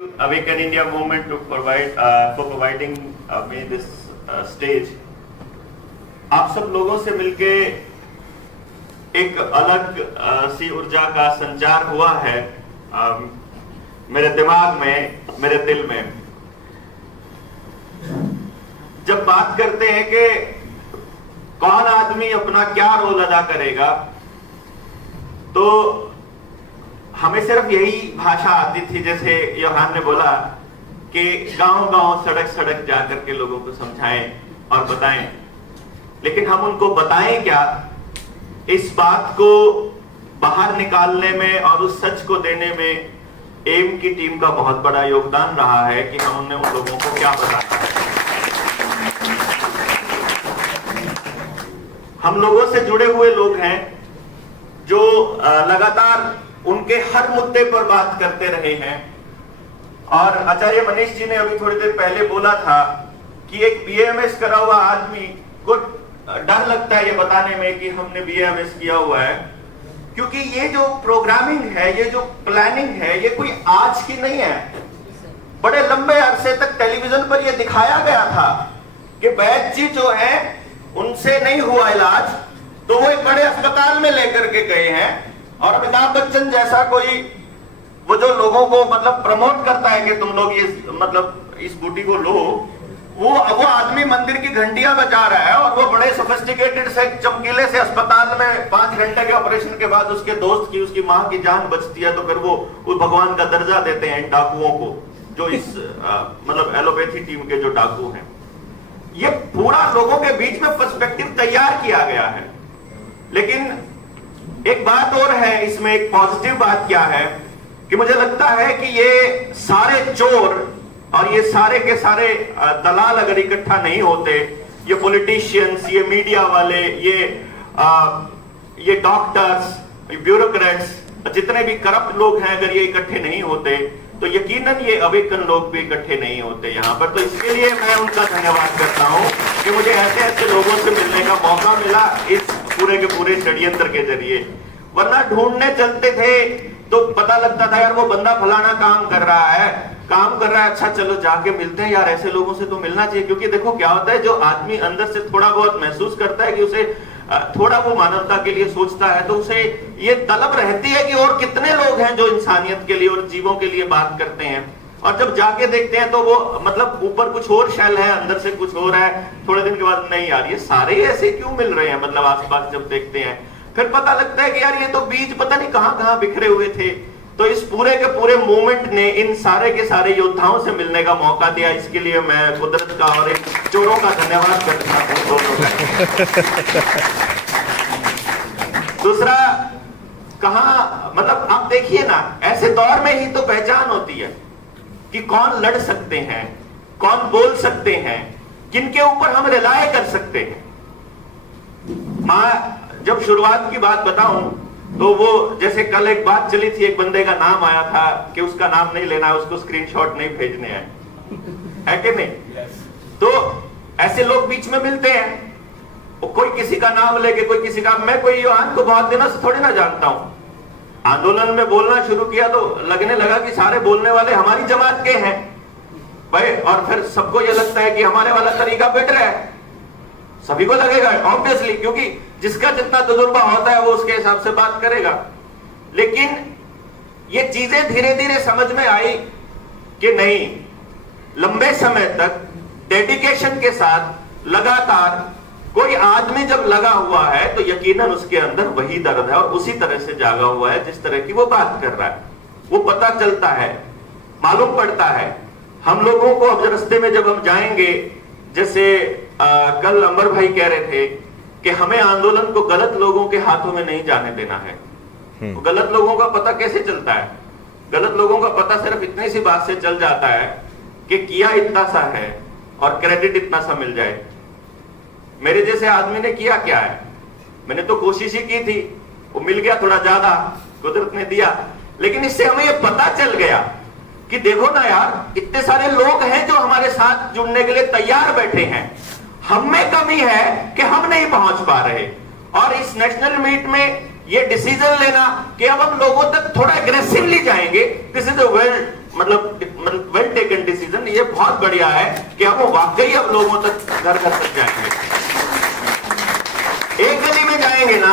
Awaken India movement to provide for providing me this stage. आप सब लोगों से मिलके एक अलग सी ऊर्जा का संचार हुआ है मेरे दिमाग में, मेरे दिल में। जब बात करते हैं कि कौन आदमी अपना क्या रोल अदा करेगा, तो हमें सिर्फ यही भाषा आती थी, जैसे यूहान ने बोला कि गांव-गांव, सड़क-सड़क जाकर के लोगों को समझाएं और बताएं। लेकिन हम उनको बताएं क्या? इस बात को बाहर निकालने में और उस सच को देने में एम की टीम का बहुत बड़ा योगदान रहा है कि हमने उन लोगों को क्या बताया है। हम लोगों से जुड़े हुए लोग हैं जो लगातार उनके हर मुद्दे पर बात करते रहे हैं। और आचार्य मनीष जी ने अभी थोड़ी देर पहले बोला था कि एक बीएमएस करा हुआ आदमी को डर लगता है ये बताने में कि हमने बीएमएस किया हुआ है, क्योंकि ये जो प्रोग्रामिंग है, ये जो प्लानिंग है, ये कोई आज की नहीं है। बड़े लंबे अरसे तक टेलीविजन पर यह दिखाया गया था कि वैद्य जी जो है उनसे नहीं हुआ इलाज, तो वो एक बड़े अस्पताल में लेकर के गए हैं। और अमिताभ बच्चन जैसा कोई, वो जो लोगों को मतलब प्रमोट करता है कि तुम लोग ये मतलब इस बूटी को लो, वो आदमी मंदिर की घंटियां बजा रहा है और वो बड़े सोफिस्टिकेटेड से चमकीले से अस्पताल में 5 घंटे के ऑपरेशन के बाद उसके दोस्त की, उसकी मां की जान बचती है, तो फिर वो उस भगवान का दर्जा देते हैं डाकुओं को, जो इस मतलब एलोपैथी टीम के जो डाकू हैं। ये पूरा लोगों के बीच में पर्सपेक्टिव तैयार किया गया है। लेकिन एक बात और है इसमें, एक पॉजिटिव बात क्या है कि मुझे लगता है कि ये सारे चोर और ये सारे के सारे दलाल अगर इकट्ठा नहीं होते, ये पॉलिटिशियंस, ये मीडिया वाले, ये डॉक्टर्स, ब्यूरोक्रेट्स, जितने भी करप्ट लोग हैं, अगर ये इकट्ठे नहीं होते तो यकीनन ये अवेकन लोग भी इकट्ठे नहीं होते यहाँ पर। तो इसके लिए मैं उनका धन्यवाद करता हूँ कि मुझे ऐसे ऐसे लोगों से मिलने का मौका मिला इस पूरे के पूरे षड्यंत्र के जरिए। वरना ढूंढने चलते थे तो पता लगता था यार वो बंदा फलाना काम कर रहा है, अच्छा चलो जाके मिलते हैं यार, ऐसे लोगों से तो मिलना चाहिए। क्योंकि देखो क्या होता है, जो आदमी अंदर से थोड़ा बहुत महसूस करता है कि उसे थोड़ा वो मानवता के लिए सोचता है, तो उसे ये तलब रहती है कि और कितने लोग हैं जो इंसानियत के लिए और जीवों के लिए बात करते हैं। और जब जाके देखते हैं तो वो मतलब ऊपर कुछ और शैल है, अंदर से कुछ और है। थोड़े दिन के बाद नहीं यार ये सारे ऐसे क्यों मिल रहे हैं, मतलब आसपास जब देखते हैं फिर पता लगता है कि यार ये तो बीज पता नहीं कहां कहां बिखरे हुए थे। तो इस पूरे के पूरे मूवमेंट ने इन सारे के सारे योद्धाओं से मिलने का मौका दिया। इसके लिए मैं कुदरत का और इन चोरों का धन्यवाद करता हूं दोनों का। दूसरा, कहां मतलब आप देखिए ना, ऐसे दौर में ही तो पहचान होती है कि कौन लड़ सकते हैं, कौन बोल सकते हैं, किनके ऊपर हम रिलाय कर सकते हैं। जब शुरुआत की बात बताऊं तो वो जैसे कल एक बात चली थी, एक बंदे का नाम आया था कि उसका नाम नहीं लेना है, उसको स्क्रीनशॉट नहीं भेजने है कि नहीं? तो ऐसे लोग बीच में मिलते हैं, कोई किसी का नाम लेके, कोई किसी का। मैं कोई यूहान को बहुत दिनों से थोड़ी ना जानता हूं। आंदोलन में बोलना शुरू किया तो लगने लगा कि सारे बोलने वाले हमारी जमात के हैं भाई, और फिर सबको ये लगता है कि हमारे वाला तरीका बेटर है। सभी को लगेगा ऑब्वियसली, क्योंकि जिसका जितना तजुर्बा होता है वो उसके हिसाब से बात करेगा। लेकिन ये चीजें धीरे धीरे समझ में आई कि नहीं, लंबे समय तक डेडिकेशन के साथ लगातार कोई आदमी जब लगा हुआ है तो यकीनन उसके अंदर वही दर्द है और उसी तरह से जागा हुआ है जिस तरह की वो बात कर रहा है। वो पता चलता है, मालूम पड़ता है हम लोगों को। अब रास्ते में जब हम जाएंगे, जैसे कल अंबर भाई कह रहे थे कि हमें आंदोलन को गलत लोगों के हाथों में नहीं जाने देना है। तो गलत लोगों का पता कैसे चलता है? गलत लोगों का पता सिर्फ इतनी सी बात से चल जाता है कि किया इतना सा है और क्रेडिट इतना सा मिल जाए। मेरे जैसे आदमी ने किया क्या है? मैंने तो कोशिश ही की थी, वो मिल गया थोड़ा ज्यादा, कुदरत ने दिया। लेकिन इससे हमें ये पता चल गया कि देखो ना यार, इतने सारे लोग हैं जो हमारे साथ जुड़ने के लिए तैयार बैठे हैं। हम में कमी है कि हम नहीं पहुंच पा रहे। और इस नेशनल मीट में ये डिसीजन लेना कि अब हम लोगों तक थोड़ा एग्रेसिवली जाएंगे, दिस इज अ वेल मतलब वेल टेकन डिसीजन, ये बहुत बढ़िया है कि हम वाकई अब लोगों तक घर घर तक जाएंगे। एक गली में जाएंगे ना,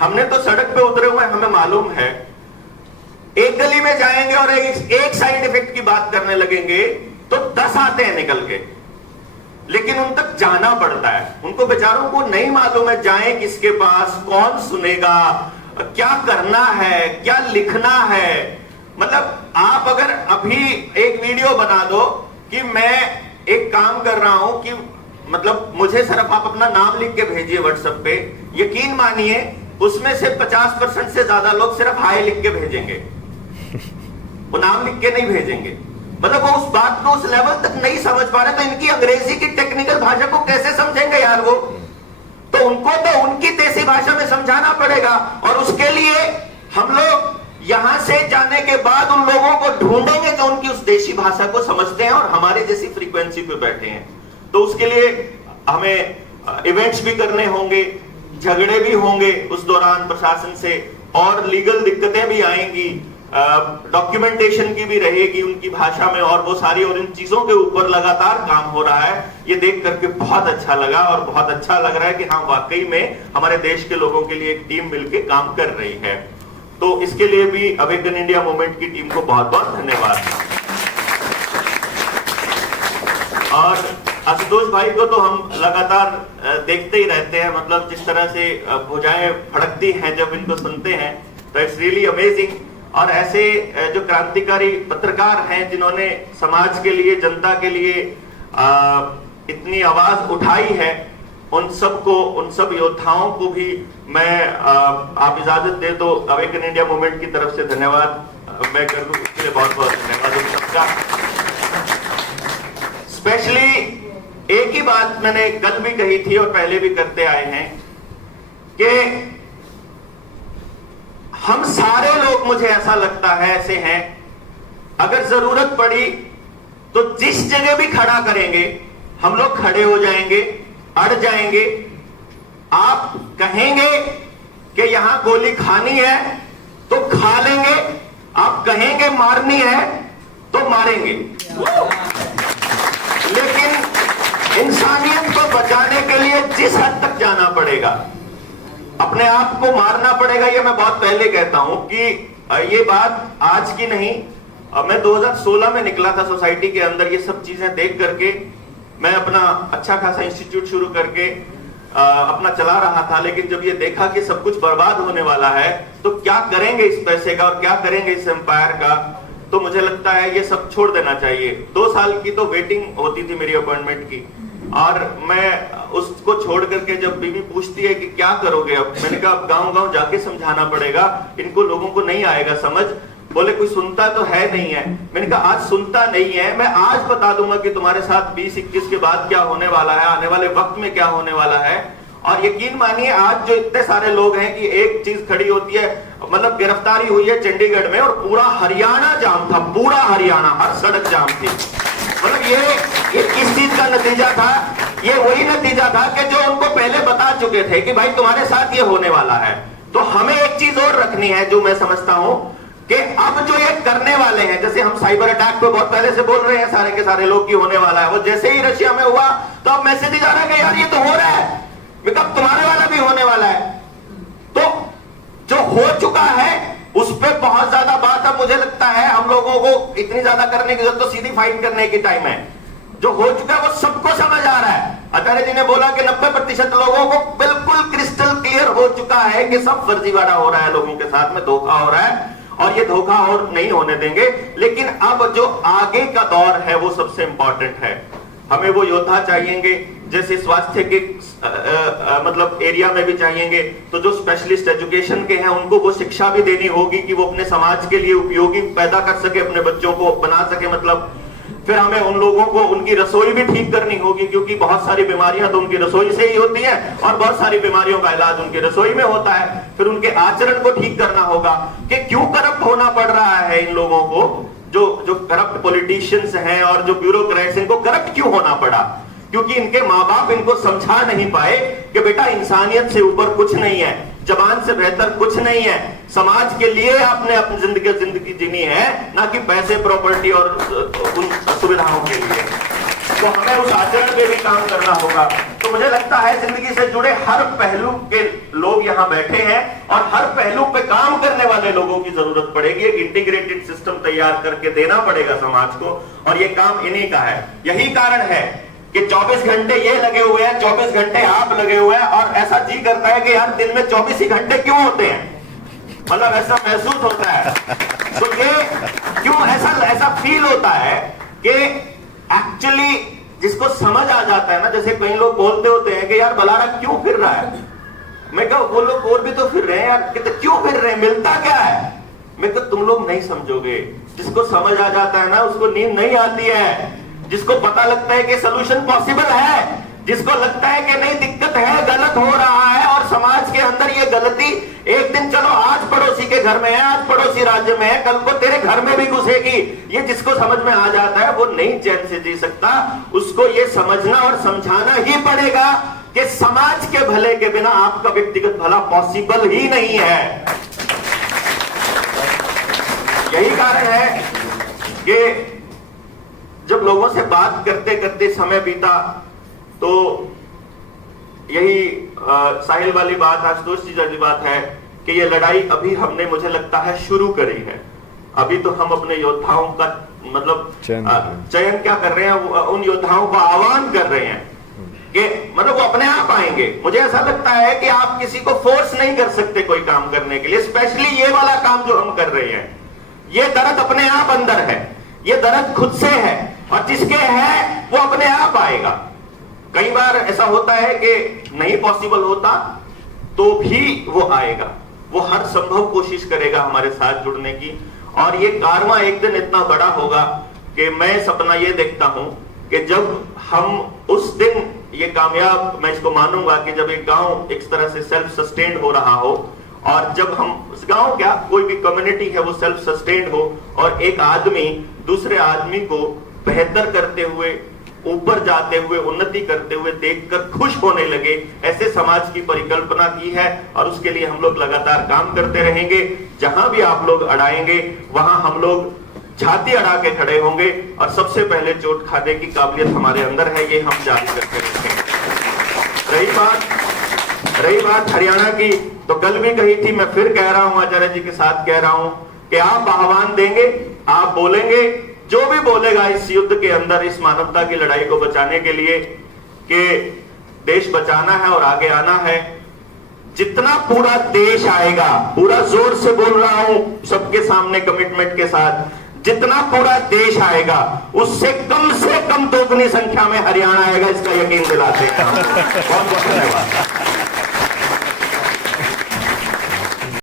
हमने तो सड़क पे उतरे हुए, हमें मालूम है, एक गली में जाएंगे और एक साइड इफेक्ट की बात करने लगेंगे तो 10 आते हैं निकल के, लेकिन उन तक जाना पड़ता है। उनको बेचारों को नहीं मालूम है जाएं किसके पास, कौन सुनेगा, क्या करना है, क्या लिखना है। मतलब आप अगर अभी एक वीडियो बना दो कि मैं एक काम कर रहा हूं, कि मतलब मुझे सिर्फ आप अपना नाम लिख के भेजिए व्हाट्सएप पे, यकीन मानिए उसमें से 50% से ज्यादा लोग सिर्फ हाय लिख के भेजेंगे, वो नाम लिख के नहीं भेजेंगे। मतलब वो उस बात को उस लेवल तक नहीं समझ पा रहे, तो इनकी अंग्रेजी की टेक्निकल भाषा को कैसे समझेंगे यार वो? तो उनको तो उनकी देसी भाषा में समझाना पड़ेगा, और उसके लिए हम लोग यहां से जाने के बाद उन लोगों को ढूंढेंगे जो उनकी उस देशी भाषा को समझते हैं और हमारे जैसी फ्रीक्वेंसी पे बैठे हैं। तो उसके लिए हमें इवेंट्स भी करने होंगे, झगड़े भी होंगे उस दौरान प्रशासन से, और लीगल दिक्कतें भी आएंगी, डॉक्यूमेंटेशन की भी रहेगी उनकी भाषा में, और वो सारी, और इन चीजों के ऊपर लगातार काम हो रहा है। ये देख करके बहुत अच्छा लगा, और बहुत अच्छा लग रहा है कि हाँ वाकई में हमारे देश के लोगों के लिए एक टीम मिलकर काम कर रही है। तो इसके लिए भी अवेकन इंडिया मूवमेंट की टीम को बहुत बहुत धन्यवाद। और आशुतोष भाई को तो हम लगातार देखते ही रहते हैं, मतलब जिस तरह से भुजाएं फड़कती हैं जब इनको सुनते हैं, तो इट्स रियली अमेजिंग। और ऐसे जो क्रांतिकारी पत्रकार हैं जिन्होंने समाज के लिए, जनता के लिए इतनी आवाज उठाई है, उन सब योद्धाओं को भी मैं, आप इजाजत दे तो अवेकन इंडिया मूवमेंट की तरफ से धन्यवाद मैं कर दूं। इसके लिए बहुत बहुत धन्यवाद उन सबका। स्पेशली एक ही बात मैंने कल भी कही थी और पहले भी करते आए हैं कि हम सारे लोग, मुझे ऐसा लगता है, ऐसे हैं, अगर जरूरत पड़ी तो जिस जगह भी खड़ा करेंगे हम लोग खड़े हो जाएंगे, अड़ जाएंगे। आप कहेंगे कि यहां गोली खानी है तो खा लेंगे, आप कहेंगे मारनी है तो मारेंगे, लेकिन इंसानियत को बचाने के लिए जिस हद तक जाना पड़ेगा, अपने आप को मारना पड़ेगा। ये मैं बहुत पहले कहता हूं कि ये बात आज की नहीं, मैं 2016 में निकला था सोसाइटी के अंदर। ये सब चीजें देख करके मैं अपना अच्छा खासा इंस्टीट्यूट शुरू करके अपना चला रहा था, लेकिन जब ये देखा कि सब कुछ बर्बाद होने वाला है तो क्या करेंगे इस पैसे का और क्या करेंगे इस एम्पायर का, तो मुझे लगता है ये सब छोड़ देना चाहिए। 2 साल की तो वेटिंग होती थी मेरी अपॉइंटमेंट की, और मैं उसको छोड़ करके जब बीवी पूछती है कि क्या करोगे अब, मैंने कहा अब गांव-गांव जाके समझाना पड़ेगा, इनको लोगों को नहीं आएगा समझ। बोले कोई सुनता तो है नहीं है। मैंने कहा आज सुनता नहीं है, मैं आज बता दूंगा कि तुम्हारे साथ 20-21 के बाद क्या होने वाला है, आने वाले वक्त में क्या होने वाला है। और यकीन मानिए आज जो इतने सारे लोग हैं कि एक चीज खड़ी होती है, मतलब गिरफ्तारी हुई है चंडीगढ़ में और पूरा हरियाणा जाम था, पूरा हरियाणा, हर सड़क जाम थी। मतलब ये किस चीज का नतीजा था? ये वही नतीजा था कि जो उनको पहले बता चुके थे कि भाई तुम्हारे साथ ये होने वाला है। तो हमें एक चीज और रखनी है जो मैं समझता हूं कि अब जो ये करने वाले हैं, जैसे हम साइबर अटैक पे बहुत पहले से बोल रहे हैं सारे के सारे लोग की होने वाला है, वो जैसे ही रशिया में हुआ तो अब मैसेज आ रहा है कि यार ये तो हो रहा है, मतलब तुम्हारे वाला भी होने वाला है। तो जो हो चुका है उस पर बहुत ज्यादा बात अब मुझे लगता है हम लोगों को इतनी ज्यादा करने की जरूरत, तो सीधी फाइट करने की टाइम है। जो हो चुका है वो सबको समझ आ रहा है। आचार्य जी ने बोला कि 90% लोगों को बिल्कुल क्रिस्टल क्लियर हो चुका है कि सब फर्जीवाड़ा हो रहा है, लोगों के साथ में धोखा हो रहा है, और ये धोखा और नहीं होने देंगे। लेकिन अब जो आगे का दौर है वो सबसे इंपॉर्टेंट है। हमें वो योद्धा चाहिएंगे, जैसे स्वास्थ्य के मतलब एरिया में भी चाहिएंगे, तो जो स्पेशलिस्ट एजुकेशन के हैं उनको वो शिक्षा भी देनी होगी कि वो अपने समाज के लिए उपयोगी पैदा कर सके, अपने बच्चों को बना सके। मतलब फिर हमें उन लोगों को उनकी रसोई भी ठीक करनी होगी, क्योंकि बहुत सारी बीमारियां तो उनकी रसोई से ही होती हैं और बहुत सारी बीमारियों का इलाज उनकी रसोई में होता है। फिर उनके आचरण को ठीक करना होगा कि क्यों करप्ट होना पड़ रहा है इन लोगों को, जो करप्ट पॉलिटिशियंस हैं और जो ब्यूरोक्रेट्स, इनको करप्ट क्यों होना पड़ा? क्योंकि इनके माँ बाप इनको समझा नहीं पाए कि बेटा इंसानियत से ऊपर कुछ नहीं है। जबान से बेहतर कुछ नहीं है। समाज के लिए आपने अपनी जिंदगी जीनी है, ना कि पैसे, प्रॉपर्टी और उन सुविधाओं के लिए। तो हमें उस आचरण पे भी काम करना होगा। तो मुझे लगता है जिंदगी से जुड़े हर पहलू के लोग यहाँ बैठे हैं और हर पहलू पे काम करने वाले लोगों की जरूरत पड़ेगी। एक इंटीग्रेटेड सिस्टम तैयार करके देना पड़ेगा समाज को, और ये काम इन्हीं का है। यही कारण है कि 24 घंटे ये लगे हुए हैं, 24 घंटे आप लगे हुए हैं, और ऐसा जी करता है कि यार दिन में 24 ही घंटे क्यों होते हैं, मतलब ऐसा महसूस होता है। तो ये क्यों ऐसा फील होता है कि एक्चुअली जिसको समझ आ जाता है ना, जैसे कई लोग बोलते होते हैं कि यार बलारा क्यों फिर रहा है, मैं कहा वो लोग और भी तो फिर रहे हैं यार, कितने क्यों फिर रहे हैं, मिलता क्या है। मैं कहा तुम लोग नहीं समझोगे। जिसको समझ आ जाता है ना उसको नींद नहीं आती है, जिसको पता लगता है कि सलूशन पॉसिबल है, जिसको लगता है कि नहीं दिक्कत है, गलत हो रहा है और समाज के अंदर ये गलती एक दिन, चलो आज पड़ोसी के घर में है, आज पड़ोसी राज्य में है, कल को तेरे घर में भी घुसेगी, ये जिसको समझ में आ जाता है वो नहीं चैन से जी सकता। उसको ये समझना और समझाना ही पड़ेगा कि समाज के भले के बिना आपका व्यक्तिगत भला पॉसिबल ही नहीं है। यही कारण है कि जब लोगों से बात करते करते समय बीता तो यही साहिल वाली बात, आशुतोष जी वाली बात है कि ये लड़ाई अभी हमने, मुझे लगता है, शुरू करी है। अभी तो हम अपने योद्धाओं का मतलब चयन क्या कर रहे हैं, उन योद्धाओं का आह्वान कर रहे हैं कि मतलब वो अपने आप आएंगे। मुझे ऐसा लगता है कि आप किसी को फोर्स नहीं कर सकते कोई काम करने के लिए, स्पेशली ये वाला काम जो हम कर रहे हैं। ये दर्द अपने आप अंदर है, ये दर्द खुद से है, और जिसके है वो अपने आप आएगा। कई बार ऐसा होता है कि नहीं पॉसिबल होता तो भी वो आएगा, वो हर संभव कोशिश करेगा हमारे साथ जुड़ने की। और ये कारवा एक दिन इतना बड़ा होगा कि मैं सपना ये देखता हूं कि जब हम उस दिन ये कामयाब, मैं इसको मानूंगा कि जब एक गांव एक तरह से सेल्फ सस्टेन्ड हो रहा हो, और जब हम उस गांव क्या कोई भी कम्युनिटी है वो सेल्फ सस्टेन्ड हो, और एक आदमी दूसरे आदमी को बेहतर करते हुए, ऊपर जाते हुए, उन्नति करते हुए देखकर खुश होने लगे, ऐसे समाज की परिकल्पना की है। और उसके लिए हम लोग लगातार काम करते रहेंगे। जहां भी आप लोग अड़ाएंगे वहां हम लोग छाती अड़ा के खड़े होंगे, और सबसे पहले चोट खाने की काबिलियत हमारे अंदर है, ये हम जारी करके रखेंगे। रही बात हरियाणा की, तो कल भी कही थी, मैं फिर कह रहा हूं, आचार्य जी के साथ कह रहा हूं कि आप आह्वान देंगे, आप बोलेंगे, जो भी बोलेगा इस युद्ध के अंदर, इस मानवता की लड़ाई को बचाने के लिए कि देश बचाना है और आगे आना है, जितना पूरा देश आएगा, पूरा जोर से बोल रहा हूं सबके सामने कमिटमेंट के साथ, जितना पूरा देश आएगा उससे कम दोगुनी संख्या में हरियाणा आएगा, इसका यकीन दिलाते हैं। बहुत बहुत धन्यवाद।